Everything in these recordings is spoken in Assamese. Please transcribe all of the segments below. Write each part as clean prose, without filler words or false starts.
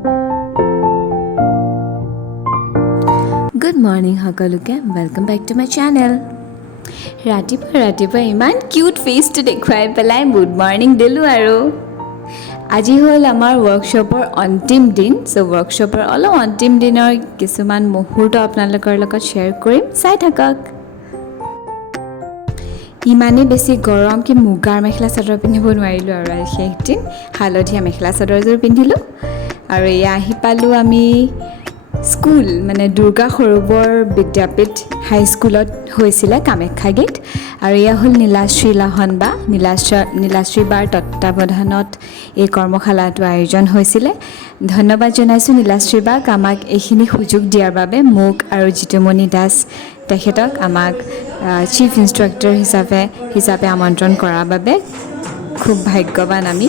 Good morning, hokoluke. Welcome back to my channel. ৰাতিপুৱা ইমান কিউট ফেচটো দেখুৱাই পেলাই গুড মৰ্ণিং দিলোঁ আৰু আজি হ'ল আমাৰ ৱৰ্কশ্বপৰ অন্তিম দিন চ' ৱৰ্কশ্বপৰ অলপ অন্তিম দিনৰ কিছুমান মুহূৰ্ত আপোনালোকৰ লগত শ্বেয়াৰ কৰিম চাই থাকক ইমানেই বেছি গৰম কি মুগাৰ মেখেলা চাদৰ পিন্ধিব নোৱাৰিলোঁ আৰু সেইদিন হালধীয়া মেখেলা চাদৰযোৰ পিন্ধিলোঁ আৰু এয়া আহি পালোঁ আমি স্কুল মানে দুৰ্গা সৰোবৰ বিদ্যাপীঠ হাইস্কুলত হৈছিলে কামাখ্যা গেট আৰু এয়া হ'ল নীলাশ্ৰী লাহন বা নীলাশ্ৰী বাৰ তত্ত্বাৱধানত এই কৰ্মশালাটো আয়োজন হৈছিলে ধন্যবাদ জনাইছোঁ নীলাশ্ৰী বাক আমাক এইখিনি সুযোগ দিয়াৰ বাবে মোক আৰু জিতুমণি দাস তেখেতক আমাক চিফ ইনষ্ট্ৰাক্টৰ হিচাপে আমন্ত্ৰণ কৰাৰ বাবে খুব ভাগ্যৱান আমি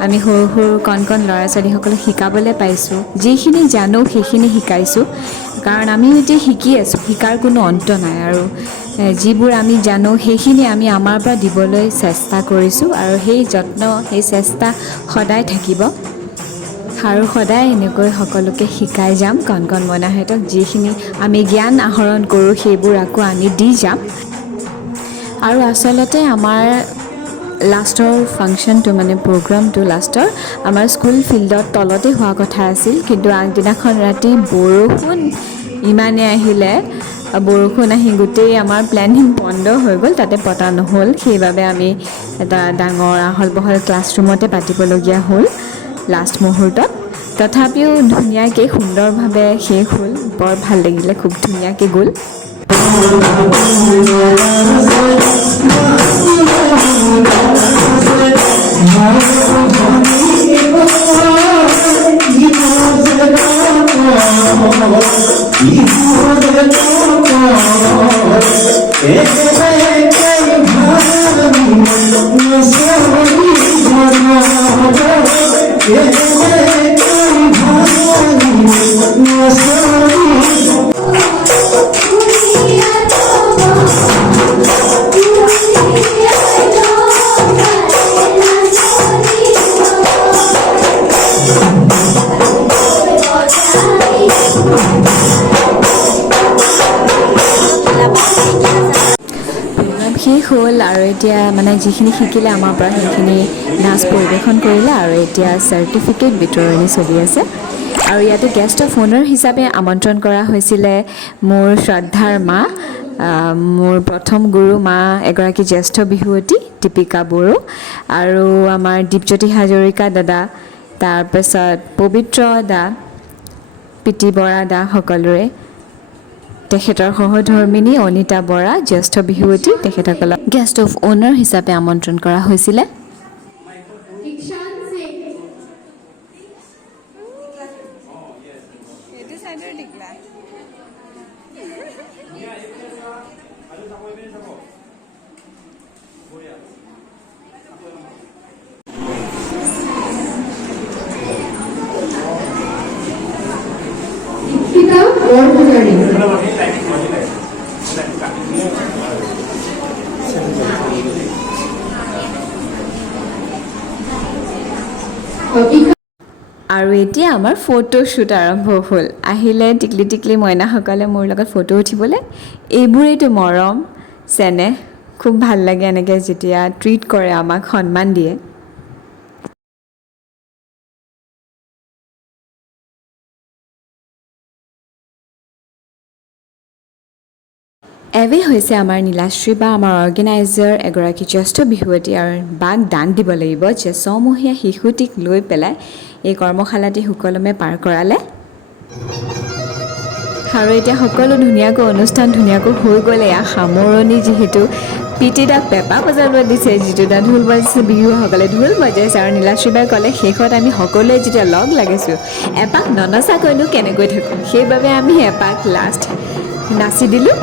সৰু সৰু কণ ল'ৰা ছোৱালীসকলক শিকাবলৈ পাইছোঁ যিখিনি জানো সেইখিনি শিকাইছোঁ কাৰণ আমিও এতিয়া শিকি আছোঁ শিকাৰ কোনো অন্ত নাই আৰু যিবোৰ আমি জানো সেইখিনি আমি আমাৰ পৰা দিবলৈ চেষ্টা কৰিছোঁ আৰু সেই যত্ন সেই চেষ্টা সদায় থাকিব আৰু সদায় এনেকৈ সকলোকে শিকাই যাম কণ মইনাহঁতক যিখিনি আমি জ্ঞান আহৰণ কৰোঁ সেইবোৰ আকৌ আমি দি যাম আৰু আচলতে আমাৰ লাষ্টৰ ফাংচনটো মানে প্ৰগ্ৰামটো লাষ্টৰ আমাৰ স্কুল ফিল্ডত তলতে হোৱা কথা আছিল কিন্তু আগদিনাখন ৰাতি বৰষুণ ইমানে আহিলে বৰষুণ আহি গোটেই আমাৰ প্লেনিং বন্ধ হৈ গ'ল তাতে পতা নহ'ল সেইবাবে আমি এটা ডাঙৰ আহল বহল ক্লাছৰুমতে পাতিবলগীয়া হ'ল লাষ্ট মুহূৰ্তত তথাপিও ধুনীয়াকৈ সুন্দৰভাৱে শেষ হ'ল বৰ ভাল লাগিলে খুব ধুনীয়াকৈ গ'ল শেষ হ'ল আৰু এতিয়া মানে যিখিনি শিকিলে আমাৰ পৰা সেইখিনি নাচ পৰিৱেশন কৰিলে আৰু এতিয়া চাৰ্টিফিকেট বিতৰণি চলি আছে আৰু ইয়াতে গেষ্ট অফ অনাৰ হিচাপে আমন্ত্ৰণ কৰা হৈছিলে মোৰ শ্ৰদ্ধাৰ মা মোৰ প্ৰথম গুৰু মা এগৰাকী জ্যেষ্ঠ বিহুৱতী দীপিকা বড়ো আৰু আমাৰ দীপজ্যোতি হাজৰিকা দাদা তাৰপিছত পবিত্ৰ দা পিতি বৰা দা সকলোৰে তেখেতৰ সহধৰ্মিনী অনিতা বৰা জ্যেষ্ঠ বিহুৱতী তেখেতসকলক গেষ্ট অফ অনাৰ হিচাপে আমন্ত্ৰণ কৰা হৈছিলে আৰু এতিয়া আমাৰ ফটোশ্বুট আৰম্ভ হ'ল আহিলে টিকলি মইনাসকলে মোৰ লগত ফটো উঠিবলৈ এইবোৰেইতো মৰম চেনেহ খুব ভাল লাগে এনেকৈ যেতিয়া ট্ৰিট কৰে আমাক সন্মান দিয়ে এৱে হৈছে আমাৰ নীলাশ্ৰী বা আমাৰ অৰ্গেনাইজাৰ এগৰাকী জ্যেষ্ঠ বিহুৱতী আৰু বাক দান দিব লাগিব যে ছমহীয়া শিশুটিক লৈ পেলাই এই কৰ্মশালাটি সুকলমে পাৰ কৰালে আৰু এতিয়া সকলো ধুনীয়াকৈ অনুষ্ঠান ধুনীয়াকৈ হৈ গ'ল এয়া সামৰণি যিহেতু পিটি দাক পেঁপা বজাব দিছে যিটো দা ঢোল বজাইছে বিহুসকলে ঢোল বজাইছে আৰু নীলাশ্ৰী বাই ক'লে শেষত আমি সকলোৱে যেতিয়া লগ লাগিছোঁ এপাক ননচাকৈনো কেনেকৈ থাকোঁ সেইবাবে আমি এপাক লাষ্ট নাচি দিলোঁ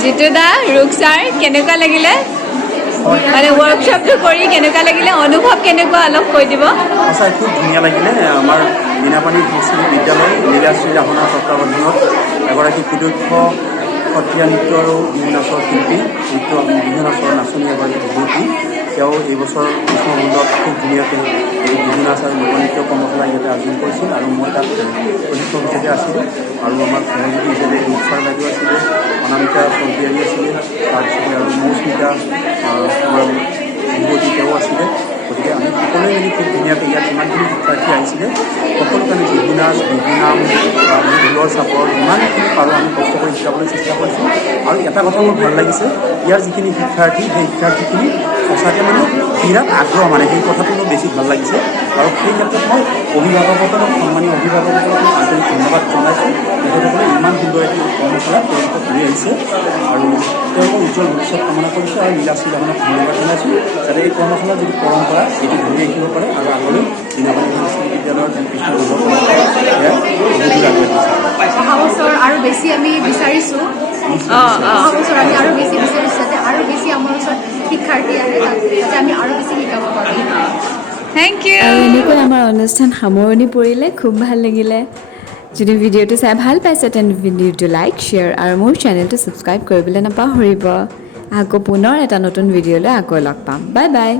জিতু দা ৰুক ছাৰ কেনেকুৱা লাগিলে মানে ৱৰ্কশ্বপটো কৰি কেনেকুৱা লাগিলে অনুভৱ কেনেকুৱা অলপ কৈ দিব সঁচাই খুব ধুনীয়া লাগিলে আমাৰ বীণাপানী সংস্কৃতি বিদ্যালয় লীলাশ্ৰী ৰাহনাৰ তত্বাৱধানত এগৰাকী সুদক্ষ সত্ৰীয়া নৃত্য আৰু বিহু নাচৰ শিল্পী বিহু নাচৰ নাচনী এগৰাকী যুৱতী তেওঁ এই বছৰ গ্ৰীষ্মবন্ধত খুব ধুনীয়াকৈ এই বিহু নাচ আৰু লোকনৃত্য কৰ্মশালা ইয়াতে আয়োজন কৰিছিল আৰু মই তাত প্ৰশিক্ষক হিচাপে আছিলোঁ আৰু আমাৰ সহযোগী হিচাপে ৰূপচাৰ বাইদেউ আছিলে অনামিকা চৌধুৰী আছিলে তাৰপিছতে আৰু মৌস্মিতা আমাৰ যুৱতী তেওঁ আছিলে গতিকে আমি সকলোৱে মিলি খুব ধুনীয়াকৈ ইয়াত যিমানখিনি শিক্ষাৰ্থী আহিছিলে সকলোকে আমি বিহু নাচ বিহু নাম ঢোলৰ চাপৰ যিমানখিনি পাৰোঁ আমি কষ্ট কৰি শিকাবলৈ চেষ্টা কৰিছোঁ আৰু এটা কথা মোৰ ভাল লাগিছে ইয়াৰ যিখিনি শিক্ষাৰ্থী সেই শিক্ষাৰ্থীখিনি সঁচাকৈ মানে বিৰাট আগ্ৰহ মানে সেই কথাটো মোৰ বেছি ভাল লাগিছে আৰু সেই ক্ষেত্ৰত মই অভিভাৱকসকলক সন্মানীয় অভিভাৱকসকলক মই আন্তৰিক ধন্যবাদ জনাইছোঁ তেখেতসকলে ইমান সুন্দৰ এটি কৰ্মশালা তেওঁলোকক কৰি আহিছে আৰু তেওঁলোকৰ উজ্জ্বল ভৱিষ্যত কামনা কৰিছোঁ আৰু লীলাশ্ৰী ৰাহনাক ধন্যবাদ জনাইছোঁ যাতে এই কৰ্মশালাৰ যিটো পৰম্পৰা এইটো ধৰি ৰাখিব পাৰে আৰু আগলৈ বীণাপানী সংস্কৃতি বিদ্যালয়ৰ যি কৃষ্ণ অহা বছৰ আৰু বেছি আমি বিচাৰিছোঁ অহা বছৰ আমি আৰু বেছি বিচাৰিছোঁ যাতে আৰু বেছি আমাৰ ওচৰত শিক্ষাৰ্থী আহে যাতে আমি আৰু বেছি শিকাব পাৰোঁ থেংক ইউ আৰু এনেকৈ আমাৰ অনুষ্ঠান সামৰণি পৰিলে খুব ভাল লাগিলে যদি ভিডিঅ'টো চাই ভাল পাইছে তেন্তে ভিডিঅ'টো লাইক শ্বেয়াৰ আৰু মোৰ চেনেলটো ছাবস্ক্ৰাইব কৰিবলৈ নাপাহৰিব আকৌ পুনৰ এটা নতুন ভিডিঅ'লৈ আকৌ লগ পাম বাই বাই